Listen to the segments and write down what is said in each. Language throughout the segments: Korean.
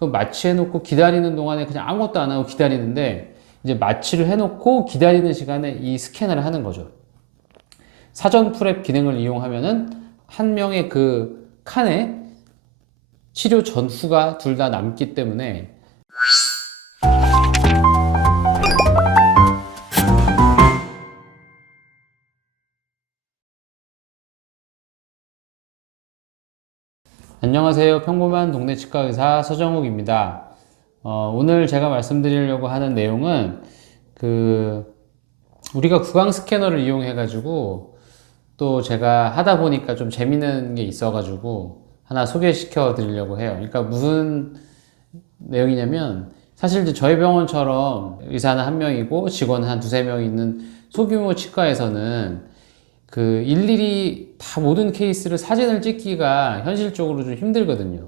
그럼 마취해놓고 기다리는 동안에 그냥 아무것도 안 하고 기다리는데, 이제 마취를 해놓고 기다리는 시간에 이 스캐너를 하는 거죠. 사전 프랩 기능을 이용하면은 한 명의 그 칸에 치료 전후가 둘 다 남기 때문에. 안녕하세요. 평범한 동네 치과 의사 서정욱입니다. 오늘 제가 말씀드리려고 하는 내용은 우리가 구강 스캐너를 이용해 가지고 또 제가 하다 보니까 좀 재밌는 게 있어 가지고 하나 소개시켜 드리려고 해요. 그러니까 무슨 내용이냐면, 사실 이제 저희 병원처럼 의사는 한 명이고 직원 한 두세 명 있는 소규모 치과에서는 일일이 다 모든 케이스를 사진을 찍기가 현실적으로 좀 힘들거든요.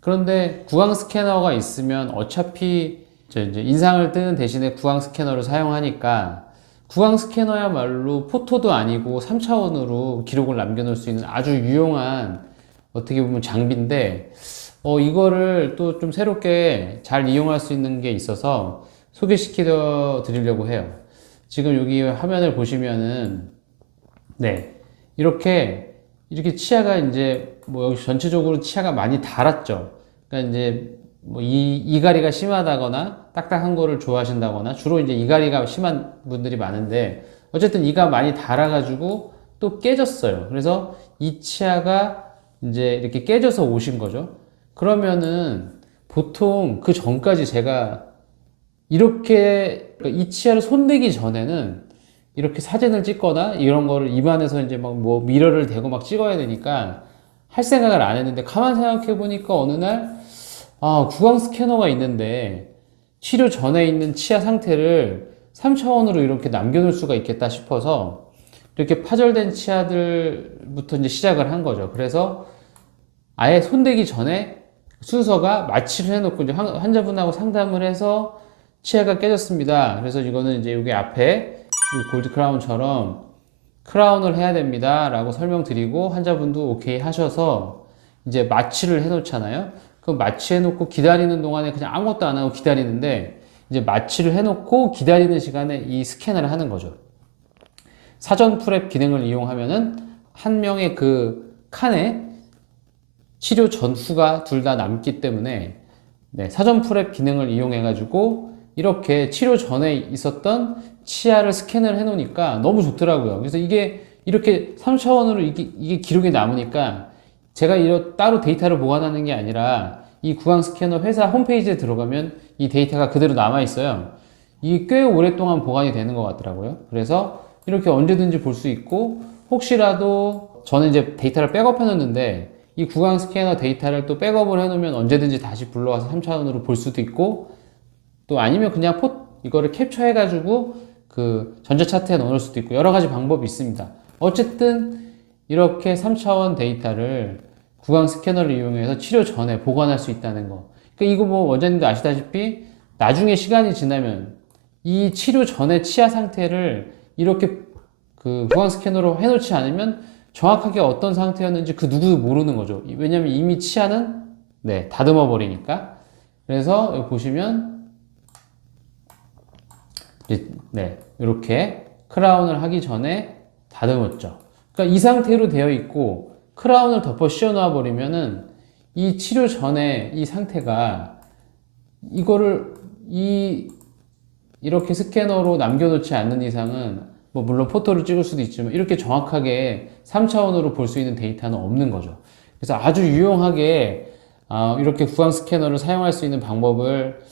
그런데 구강 스캐너가 있으면 어차피 이제 인상을 뜨는 대신에 구강 스캐너를 사용하니까, 구강 스캐너야말로 포토도 아니고 3차원으로 기록을 남겨놓을 수 있는 아주 유용한, 어떻게 보면 장비인데, 이거를 또 좀 새롭게 잘 이용할 수 있는 게 있어서 소개시켜 드리려고 해요. 지금 여기 화면을 보시면은, 네, 이렇게 치아가 이제 여기 전체적으로 치아가 많이 닳았죠. 그러니까 이제 이가리가 심하다거나 딱딱한 거를 좋아하신다거나, 주로 이제 이가리가 심한 분들이 많은데, 어쨌든 이가 많이 닳아가지고 또 깨졌어요. 그래서 이 치아가 이제 이렇게 깨져서 오신 거죠. 그러면은 보통 그 전까지 제가 그러니까 이 치아를 손대기 전에는 이렇게 사진을 찍거나 이런 거를 입안에서 이제 미러를 대고 막 찍어야 되니까 할 생각을 안 했는데, 가만 생각해 보니까 어느 날, 구강 스캐너가 있는데 치료 전에 있는 치아 상태를 3차원으로 이렇게 남겨놓을 수가 있겠다 싶어서 이렇게 파절된 치아들부터 이제 시작을 한 거죠. 그래서 아예 손대기 전에 순서가, 마취를 해놓고 이제 환자분하고 상담을 해서 치아가 깨졌습니다. 그래서 이거는 이제 여기 앞에 골드 크라운처럼 크라운을 해야 됩니다 라고 설명드리고, 환자분도 오케이 하셔서 이제 마취를 해 놓잖아요. 그럼 마취해 놓고 기다리는 동안에 그냥 아무것도 안 하고 기다리는데, 이제 마취를 해 놓고 기다리는 시간에 이 스캐너를 하는 거죠. 사전 프랩 기능을 이용하면은 한 명의 그 칸에 치료 전후가 둘 다 남기 때문에, 네, 사전 프랩 기능을 이용해 가지고 이렇게 치료 전에 있었던 치아를 스캔을 해 놓으니까 너무 좋더라고요. 그래서 이게 이렇게 3차원으로 이게 기록이 남으니까, 제가 따로 데이터를 보관하는 게 아니라 이 구강 스캐너 회사 홈페이지에 들어가면 이 데이터가 그대로 남아 있어요. 이게 꽤 오랫동안 보관이 되는 것 같더라고요. 그래서 이렇게 언제든지 볼 수 있고, 혹시라도 저는 이제 데이터를 백업해 놓는데, 이 구강 스캐너 데이터를 또 백업을 해 놓으면 언제든지 다시 불러와서 3차원으로 볼 수도 있고, 또 아니면 그냥 이거를 캡처해 가지고 그 전자차트에 넣을 수도 있고, 여러 가지 방법이 있습니다. 어쨌든 이렇게 3차원 데이터를 구강 스캐너를 이용해서 치료 전에 보관할 수 있다는 거. 그러니까 이거 원장님도 아시다시피 나중에 시간이 지나면 이 치료 전에 치아 상태를 이렇게 구강 스캐너로 해놓지 않으면 정확하게 어떤 상태였는지 그 누구도 모르는 거죠. 왜냐면 이미 치아는, 네, 다듬어 버리니까. 그래서 여기 보시면, 네, 이렇게 크라운을 하기 전에 다듬었죠. 그러니까 이 상태로 되어 있고, 크라운을 덮어 씌워 놔 버리면은 이 치료 전에 이 상태가, 이거를 이렇게 스캐너로 남겨놓지 않는 이상은, 물론 포토를 찍을 수도 있지만 이렇게 정확하게 3차원으로 볼 수 있는 데이터는 없는 거죠. 그래서 아주 유용하게 이렇게 구강 스캐너를 사용할 수 있는 방법을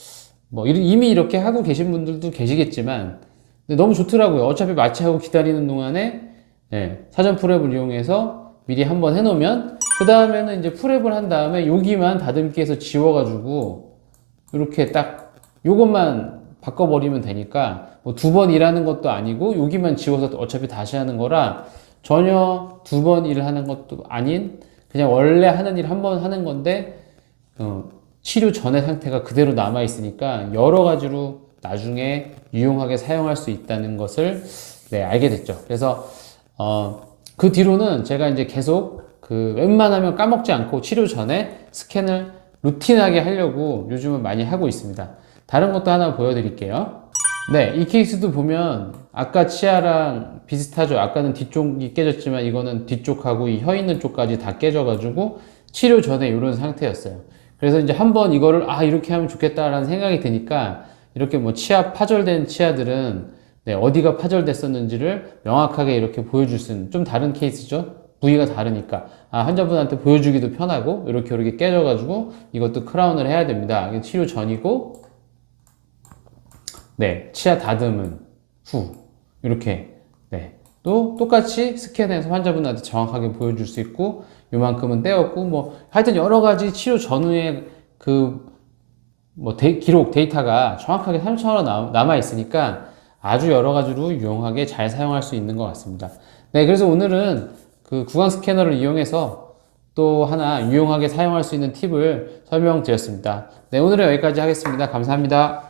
이미 이렇게 하고 계신 분들도 계시겠지만, 근데 너무 좋더라고요. 어차피 마취하고 기다리는 동안에, 네, 사전 프랩을 이용해서 미리 한번 해놓으면, 그 다음에는 이제 프랩을 한 다음에 여기만 다듬기해서 지워가지고 이렇게 딱 요것만 바꿔버리면 되니까, 두 번 일하는 것도 아니고 여기만 지워서 어차피 다시 하는 거라, 전혀 두 번 일을 하는 것도 아닌 그냥 원래 하는 일 한 번 하는 건데, 치료 전의 상태가 그대로 남아 있으니까 여러 가지로 나중에 유용하게 사용할 수 있다는 것을, 네, 알게 됐죠. 그래서 그 뒤로는 제가 이제 계속 웬만하면 까먹지 않고 치료 전에 스캔을 루틴하게 하려고 요즘은 많이 하고 있습니다. 다른 것도 하나 보여드릴게요. 네, 이 케이스도 보면 아까 치아랑 비슷하죠. 아까는 뒤쪽이 깨졌지만 이거는 뒤쪽하고 이 혀 있는 쪽까지 다 깨져가지고 치료 전에 이런 상태였어요. 그래서 이제 한번 이거를 이렇게 하면 좋겠다라는 생각이 드니까 이렇게 뭐 치아 파절된 치아들은 네, 어디가 파절됐었는지를 명확하게 이렇게 보여줄 수 있는 좀 다른 케이스죠. 부위가 다르니까 환자분한테 보여주기도 편하고 이렇게 깨져가지고 이것도 크라운을 해야 됩니다. 이게 치료 전이고 네, 치아 다듬은 후 이렇게 네, 또 똑같이 스캔해서 환자분한테 정확하게 보여줄 수 있고 요만큼은 떼었고 뭐 하여튼 여러 가지 치료 전후에 그 뭐 기록 데이터가 정확하게 3차원으로 남아 있으니까 아주 여러 가지로 유용하게 잘 사용할 수 있는 것 같습니다. 네, 그래서 오늘은 그 구강 스캐너를 이용해서 또 하나 유용하게 사용할 수 있는 팁을 설명드렸습니다. 네, 오늘은 여기까지 하겠습니다. 감사합니다.